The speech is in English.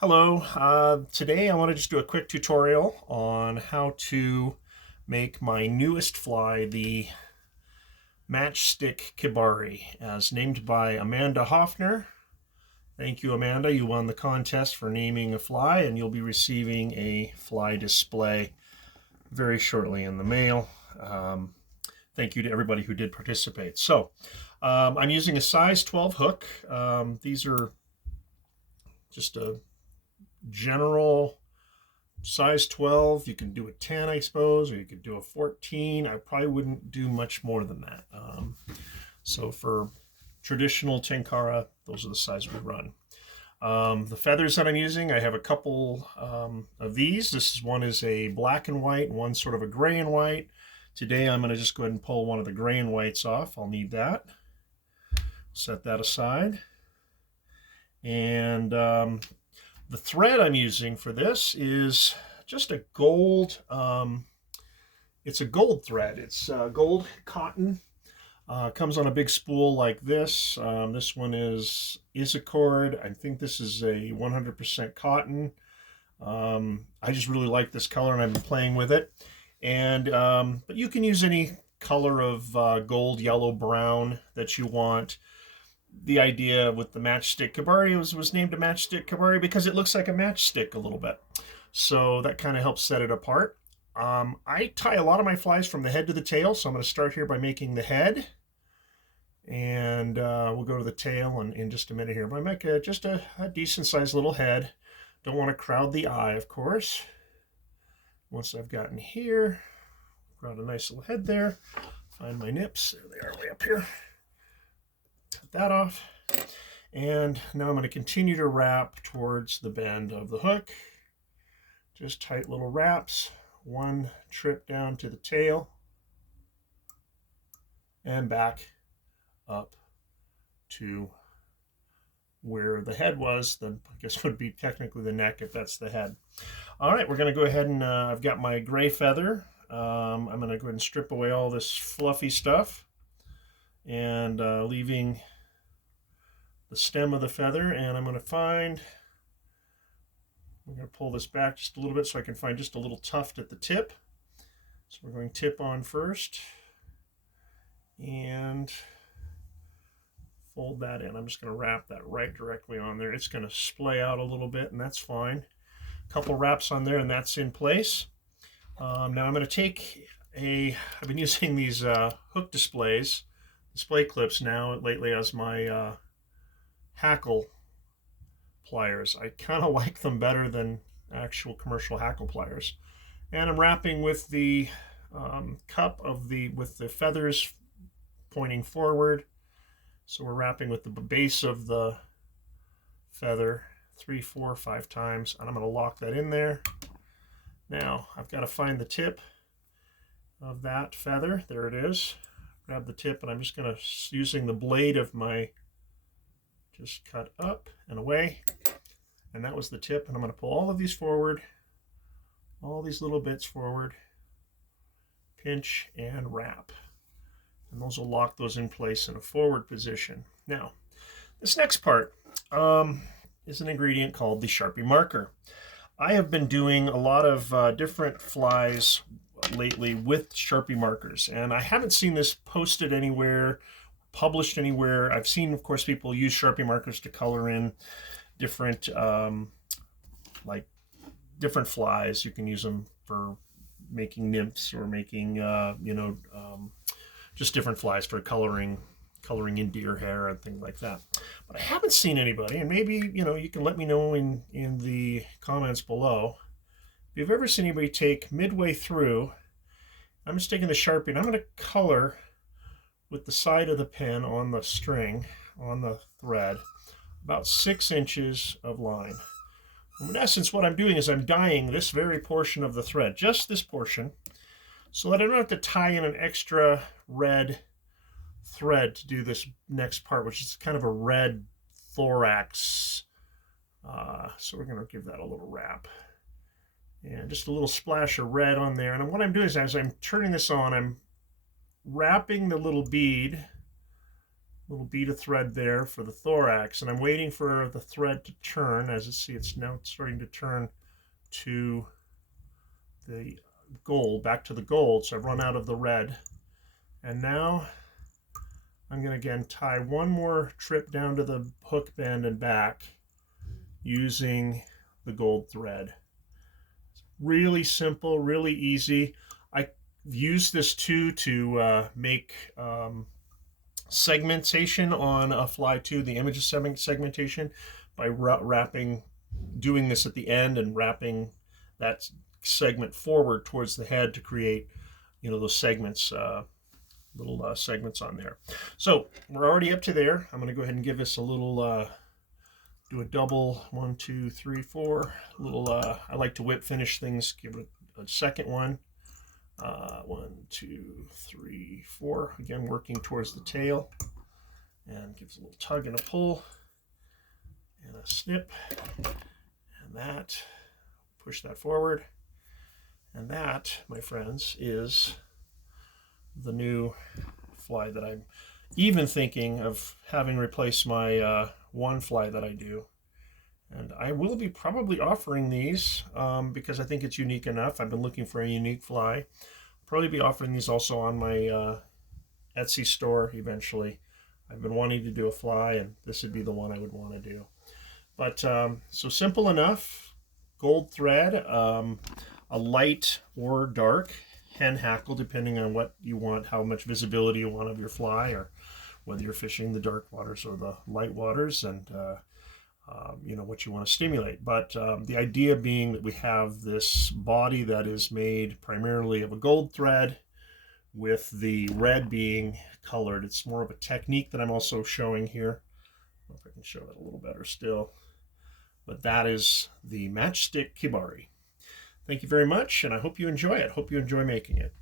Hello, today I want to just do a quick tutorial on how to make my newest fly, the Matchstick Kebari, as named by Amanda Hoffner. Thank you, Amanda. You won the contest for naming a fly, and you'll be receiving a fly display very shortly in the mail. Thank you to everybody who did participate. I'm using a size 12 hook. These are just a general size 12. You can do a 10, I suppose, or you could do a 14. I probably wouldn't do much more than that. So for traditional tenkara, those are the size we run. The feathers that I'm using, I have a couple of these. One is a black and white, and one sort of a gray and white. Today I'm going to just go ahead and pull one of the gray and whites off. I'll need that. Set that aside. And the thread I'm using for this is just a gold, it's a gold thread. It's gold cotton. Comes on a big spool like this. This one is Isacord. I think this is a 100% cotton. I just really like this color and I've been playing with it. But you can use any color of gold, yellow, brown that you want. The idea with the Matchstick Kebari was named a Matchstick Kebari because it looks like a matchstick a little bit. So that kind of helps set it apart. I tie a lot of my flies from the head to the tail, so I'm going to start here by making the head. And we'll go to the tail in just a minute here. But I make just a decent sized little head. Don't want to crowd the eye, of course. Once I've gotten here, crowd a nice little head there. Find my nips. There they are, way up here. Cut that off. And now I'm going to continue to wrap towards the bend of the hook. Just tight little wraps. One trip down to the tail and back up to where the head was. Then I guess would be technically the neck if that's the head. All right, we're going to go ahead and I've got my gray feather. I'm going to go ahead and strip away all this fluffy stuff and leaving the stem of the feather, and I'm going to pull this back just a little bit so I can find just a little tuft at the tip. So we're going tip on first and fold that in. I'm just going to wrap that right directly on there. It's going to splay out a little bit, and that's fine. A couple wraps on there, and that's in place. Now I'm going to take I've been using these hook display clips lately as my hackle pliers. I kind of like them better than actual commercial hackle pliers. And I'm wrapping with the cup with the feathers pointing forward. So we're wrapping with the base of the feather 3, 4, 5 times, and I'm going to lock that in there. Now I've got to find the tip of that feather. There it is. Grab the tip, and I'm just going to, using the blade of my, just cut up and away. And that was the tip, and I'm going to pull all of these forward, all these little bits forward, pinch and wrap. And those will lock those in place in a forward position. Now, this next part is an ingredient called the Sharpie marker. I have been doing a lot of different flies lately with Sharpie markers, and I haven't seen this posted anywhere, published anywhere. I've seen, of course, people use Sharpie markers to color in different different flies. You can use them for making nymphs or making just different flies for coloring in deer hair and things like that. But I haven't seen anybody, and maybe you can let me know in the comments below if you've ever seen anybody take midway through. I'm just taking the Sharpie and I'm going to color with the side of the pen on the string, on the thread, about 6 inches of line. In essence, what I'm doing is I'm dyeing this very portion of the thread, just this portion, so that I don't have to tie in an extra red thread to do this next part, which is kind of a red thorax. So we're going to give that a little wrap. And just a little splash of red on there. And what I'm doing is, as I'm turning this on, I'm wrapping the little bead little bead of thread there for the thorax, and I'm waiting for the thread to turn. As you see, it's now starting to turn to the gold, back to the gold, so I've run out of the red. And now I'm going to again tie one more trip down to the hook bend and back using the gold thread. Really simple, really easy. I used this too to make segmentation on a fly too, the image segmentation, by wrapping, doing this at the end and wrapping that segment forward towards the head to create, you know, those segments, little segments on there. So we're already up to there. I'm going to go ahead and give this a little, do a double 1, 2, 3, 4. Little, I like to whip finish things. Give it a second one. 1, 2, 3, 4. Again, working towards the tail, and gives a little tug and a pull, and a snip, and that. Push that forward, and that, my friends, is the new fly that I'm even thinking of having replace my one fly that I do. And I will be probably offering these because I think it's unique enough. I've been looking for a unique fly. Probably be offering these also on my Etsy store eventually. I've been wanting to do a fly, and this would be the one I would want to do. But so simple enough. Gold thread, a light or dark hen hackle, depending on what you want, how much visibility you want of your fly, or whether you're fishing the dark waters or the light waters, and you know what you want to stimulate. But the idea being that we have this body that is made primarily of a gold thread, with the red being colored. It's more of a technique that I'm also showing here. I don't know if I can show that a little better still. But that is the Matchstick Kebari. Thank you very much, and I hope you enjoy it. Hope you enjoy making it.